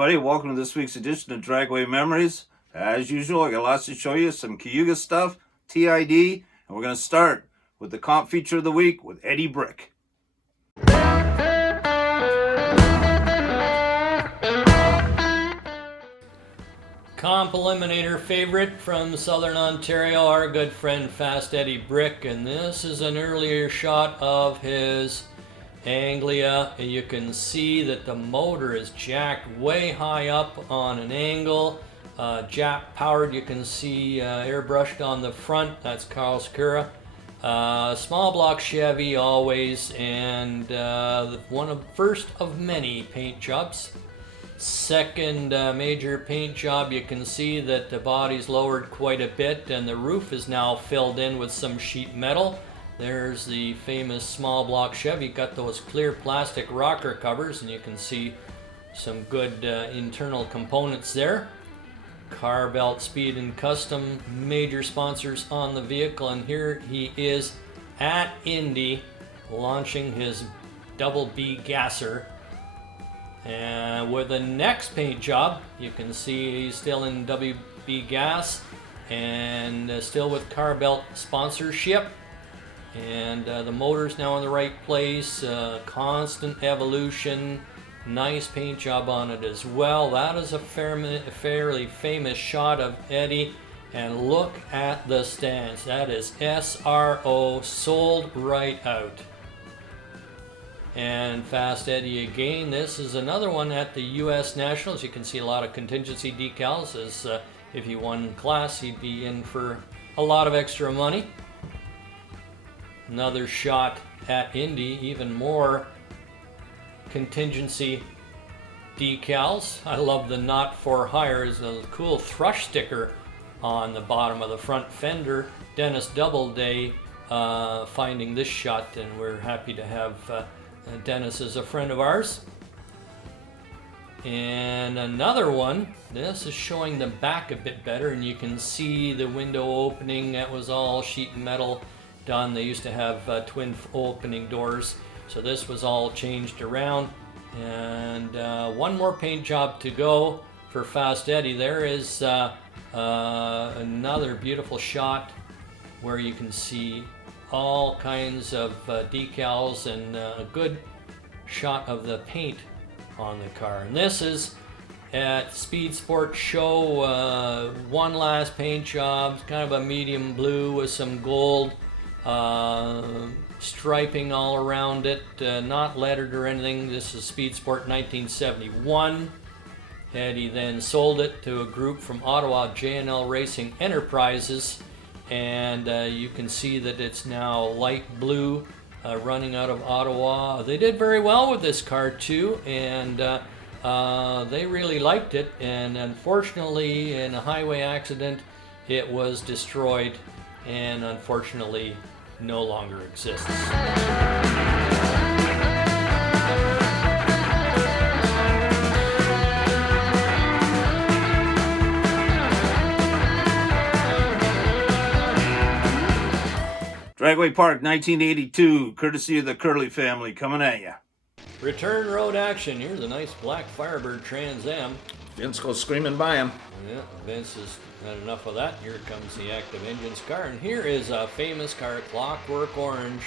everybody. Welcome to this week's edition of Dragway Memories. As usual, I got lots to show you, some Cayuga stuff, TID, and we're going to start with the comp feature of the week with Eddie Brick. Comp Eliminator favorite from Southern Ontario, our good friend Fast Eddie Brick, and this is an earlier shot of his Anglia. You can see that the motor is jacked way high up on an angle, jack powered. You can see airbrushed on the front. That's Carl Secura. Small block Chevy always, and one of first of many paint jobs. Second major paint job. You can see that the body's lowered quite a bit and the roof is now filled in with some sheet metal. There's the famous small block Chevy. Got those clear plastic rocker covers, and you can see some good internal components there. Car Belt Speed and Custom, major sponsors on the vehicle, and here he is at Indy launching his double B gasser. And with the next paint job, you can see he's still in WB gas and still with Car Belt sponsorship. And the motor's now in the right place, constant evolution, nice paint job on it as well. That is a fairly famous shot of Eddie. And look at the stance. That is SRO, sold right out. And Fast Eddie again. This is another one at the U.S. Nationals. You can see a lot of contingency decals, as if he won class, he'd be in for a lot of extra money. Another shot at Indy, even more contingency decals. I love the not for hire. There's a cool thrush sticker on the bottom of the front fender. Dennis Doubleday finding this shot, and we're happy to have Dennis is a friend of ours. And another one, this is showing the back a bit better, and you can see the window opening. That was all sheet metal done. They used to have twin opening doors, so this was all changed around. And one more paint job to go for Fast Eddie. There is another beautiful shot where you can see all kinds of decals and a good shot of the paint on the car. And this is at Speed Sport Show. One last paint job, kind of a medium blue with some gold striping all around it, not lettered or anything. This is Speed Sport 1971. Eddie then sold it to a group from Ottawa, J&L Racing Enterprises. And you can see that it's now light blue, running out of Ottawa. They did very well with this car too, and they really liked it. And unfortunately, in a highway accident, it was destroyed and unfortunately no longer exists. Dragway Park, 1982, courtesy of the Curley family, coming at you. Return road action. Here's a nice black Firebird Trans Am. Vince goes screaming by him. Yeah, Vince has had enough of that. Here comes the active engines car, and here is a famous car, Clockwork Orange.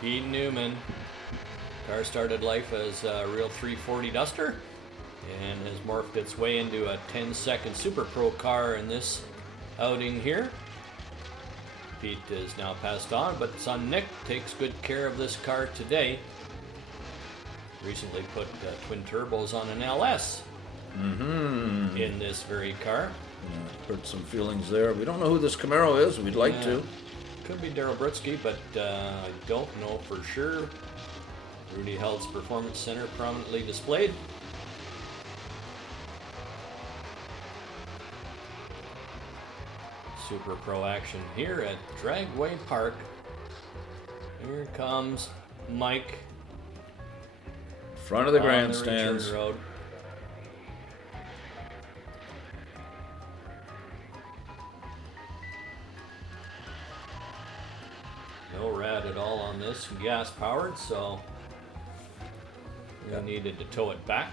Pete Newman. Car started life as a real 340 Duster and has morphed its way into a 10-second Super Pro car in this outing here. Pete is now passed on, but son Nick takes good care of this car today. Recently put twin turbos on an LS in this very car. Yeah, hurt some feelings there. We don't know who this Camaro is. We'd like to. Could be Daryl Britsky, but I don't know for sure. Rudy Held's Performance Center prominently displayed. Super Pro action here at Dragway Park. Here comes Mike. Front of the grandstands. The road. No rad at all on this, gas powered, so we needed to tow it back.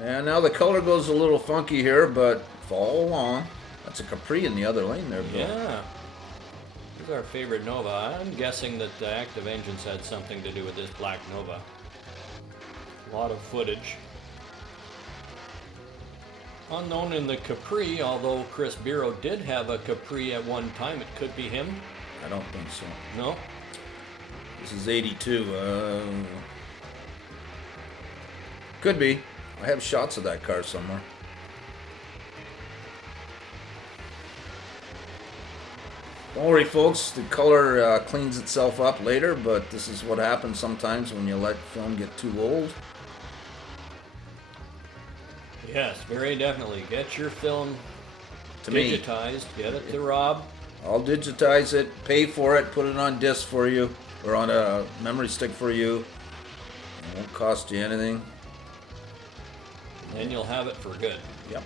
And now the color goes a little funky here, but follow along. That's a Capri in the other lane there, Bill. Yeah. Here's our favorite Nova. I'm guessing that the active engines had something to do with this black Nova. A lot of footage. Unknown in the Capri, although Chris Biro did have a Capri at one time. It could be him. I don't think so. No? This is 82. Could be. I have shots of that car somewhere. Don't worry, folks. The color cleans itself up later, but this is what happens sometimes when you let film get too old. Yes, very definitely. Get your film To me. digitized. Get it to Rob. I'll digitize it, pay for it, put it on disc for you, or on a memory stick for you. It won't cost you anything. Then you'll have it for good Yep.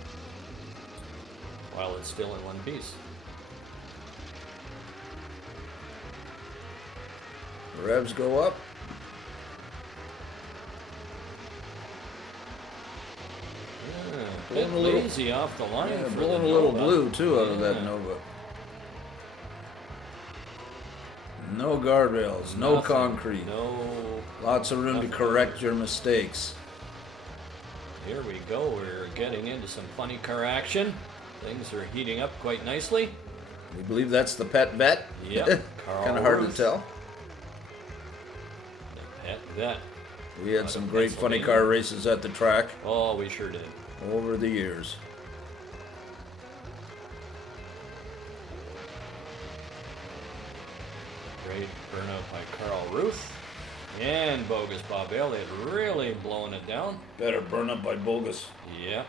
while it's still in one piece. The revs go up. Yeah, Blowing bit a little- lazy off the line. Yeah, for blowing the a little Nova. blue too out of that Yeah. Nova. No guardrails, no Nothing. concrete. No. Lots of room to Nothing. correct your mistakes. Here we go. We're getting into some funny car action. Things are heating up quite nicely. We believe that's the pet vet. Yep. Carl Kind of hard to Ruth. tell. The pet vet. We had Out some of great funny Pennsylvania. car races at the track Oh, we sure did. over the years. Great burnout by Carl Ruth. And bogus Bob Elliott really blowing it down. Better burn up by bogus. Yep.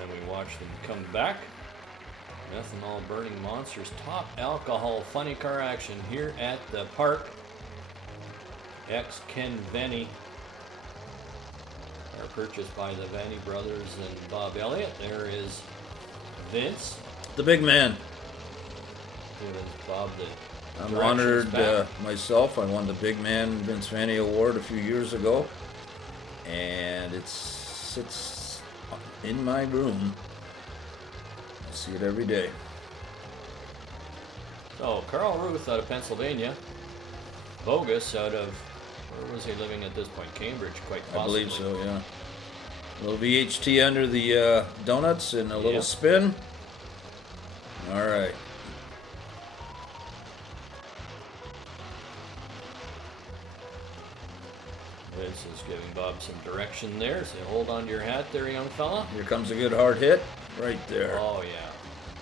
And we watch them come back. Methanol burning monsters. Top alcohol funny car action here at the park. Ex Ken Venny. Are purchased by the Vanny brothers and Bob Elliott. There is Vince. The big man. It is Bob the I'm directions honored back. myself. I won the Big Man Vince Vanny Award a few years ago, and it sits in my room. I see it every day. So, Carl Ruth out of Pennsylvania. Bogus out of, where was he living at this point? Cambridge, quite I possibly. believe so, yeah. A little VHT under the donuts and a little Yep. spin. All right. This is giving Bob some direction there. So hold on to your hat there, young fella. Here comes a good hard hit right there. Oh, yeah.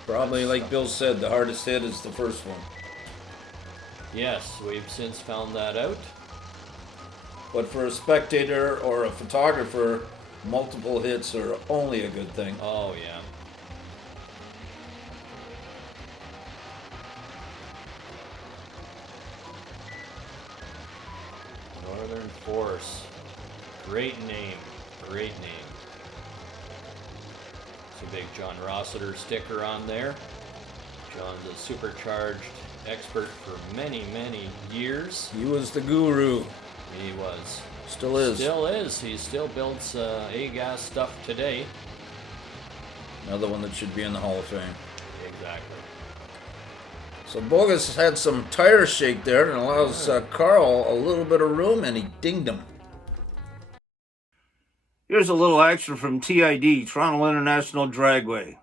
Probably, that's like tough. Bill said, the hardest hit is the first one. Yes, we've since found that out. But for a spectator or a photographer, multiple hits are only a good thing. Oh, yeah. Northern Force. Great name. Great name. It's a big John Rossiter sticker on there. John's a supercharged expert for many, many years. He was the guru. He was. Still is. Still is. He still builds A-gas stuff today. Another one that should be in the Hall of Fame. Exactly. So Bogus had some tire shake there and allows Carl a little bit of room, and he dinged him. Here's a little action from TID, Toronto International Dragway.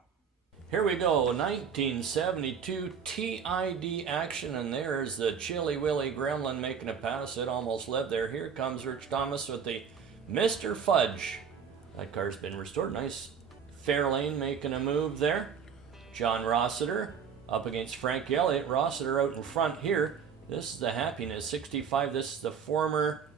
Here we go, 1972 TID action, and there's the Chilly Willy Gremlin making a pass. It almost led there. Here comes Rich Thomas with the Mr. Fudge. That car's been restored. Nice Fairlane making a move there. John Rossiter up against Frank Elliott. Rossiter out in front here. This is the Happiness 65. This is the former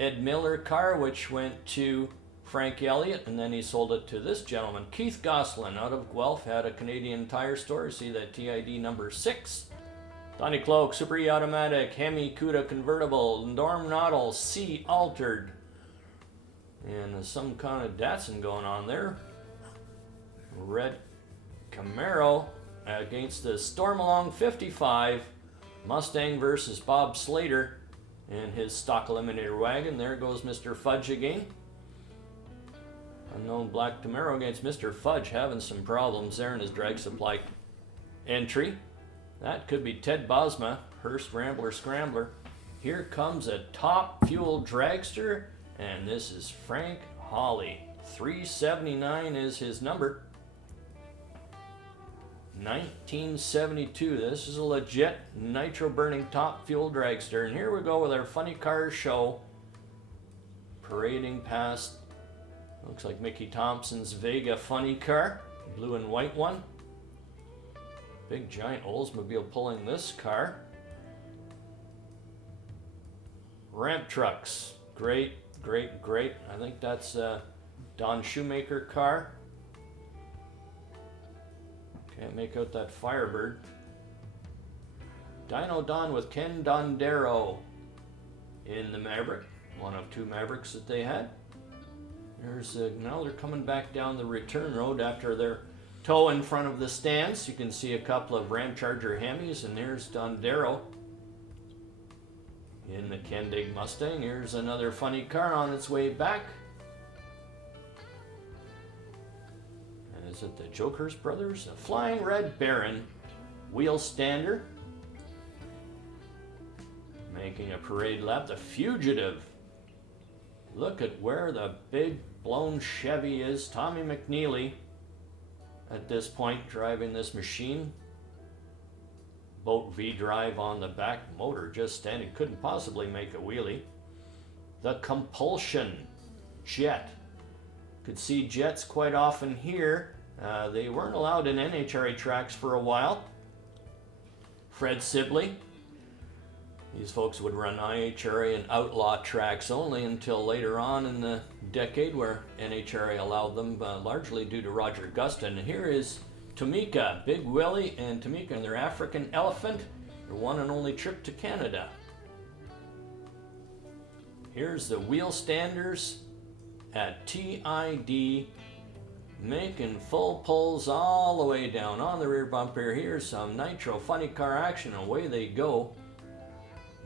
Ed Miller car, which went to Frank Elliott, and then he sold it to this gentleman. Keith Gosselin out of Guelph had a Canadian Tire store. See that TID number 6. Donny Cloak, Super E Automatic, Hemi Cuda Convertible, Norm Noddle, C Altered. And some kind of Datsun going on there. Red Camaro against the Stormalong 55. Mustang versus Bob Slater. in his stock eliminator wagon. There goes Mr. Fudge again. Unknown Black Camaro against Mr. Fudge, having some problems there in his drag supply entry. That could be Ted Bosma, Hearst Rambler Scrambler. Here comes a top fuel dragster, and this is Frank Hawley. 379 is his number. 1972. This is a legit nitro burning top fuel dragster. And here we go with our funny cars show. Parading past, looks like Mickey Thompson's Vega funny car, blue and white one. Big giant Oldsmobile pulling this car. Ramp trucks, great. I think that's Don Shoemaker car. Can't make out that Firebird. Dino Don with Ken Dondero in the Maverick, one of two Mavericks that they had. There's now they're coming back down the return road after their tow in front of the stands. You can see a couple of Ram Charger Hemis, and there's Dondero in the Kendig Mustang. Here's another funny car on its way back. And is it the Joker's Brothers? A Flying Red Baron wheel stander. Making a parade lap. The Fugitive. Look at where the big blown Chevy is. Tommy McNeely at this point driving this machine. Boat V drive on the back, motor just standing, couldn't possibly make a wheelie. The Compulsion Jet. Could see jets quite often here. They weren't allowed in NHRA tracks for a while. Fred Sibley. These folks would run IHRA and outlaw tracks only until later on in the decade, where NHRA allowed them, largely due to Roger Gustin. And here is Tomika, Big Willie and Tomika and their African Elephant, their one and only trip to Canada. Here's the wheel standers at TID, making full pulls all the way down on the rear bumper. Here's some nitro funny car action, away they go.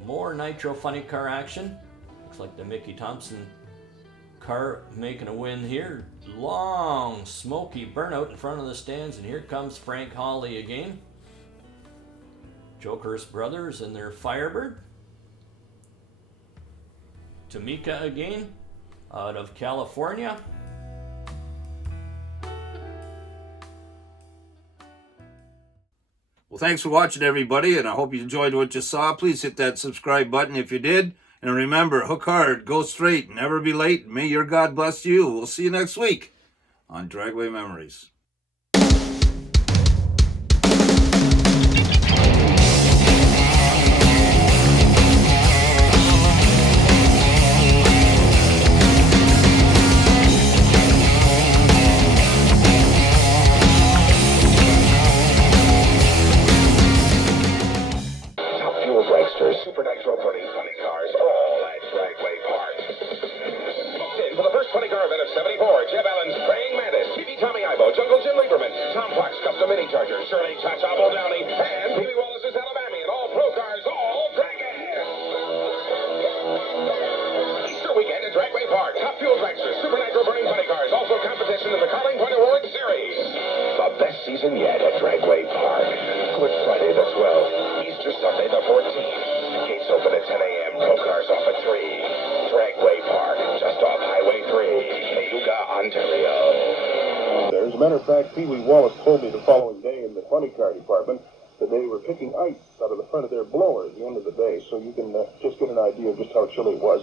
More nitro funny car action. Looks like the Mickey Thompson car making a win here. Long smoky burnout in front of the stands, and here comes Frank Hawley again. Joker's Brothers and their Firebird. Tomika again out of California. Well, thanks for watching, everybody, and I hope you enjoyed what you saw. Please hit that subscribe button if you did. And remember, hook hard, go straight, never be late. May your God bless you. We'll see you next week on Dragway Memories. Super Nitro Burning Funny Cars, all at Dragway Park. In for the first funny car event of 74, Jeb Allen's Praying Mantis, TV Tommy Ibo, Jungle Jim Lieberman, Tom Fox Custom Mini Charger, Shirley Chachabo Downey, and Pee-wee Wallace's Alabama, and all pro cars, all dragging. Easter weekend at Dragway Park, top fuel dragsters, Super Nitro Burning Funny Cars, also competition in the Carling Point Award Series. The best season yet at Dragway Park. Good Friday the 12th, Easter Sunday the 14th. Gates open at 10 a.m. Pro cars off at 3. Dragway Park, just off Highway 3, Cayuga, Ontario. As a matter of fact, Pee-wee Wallace told me the following day in the funny car department that they were picking ice out of the front of their blower at the end of the day, so you can just get an idea of just how chilly it was.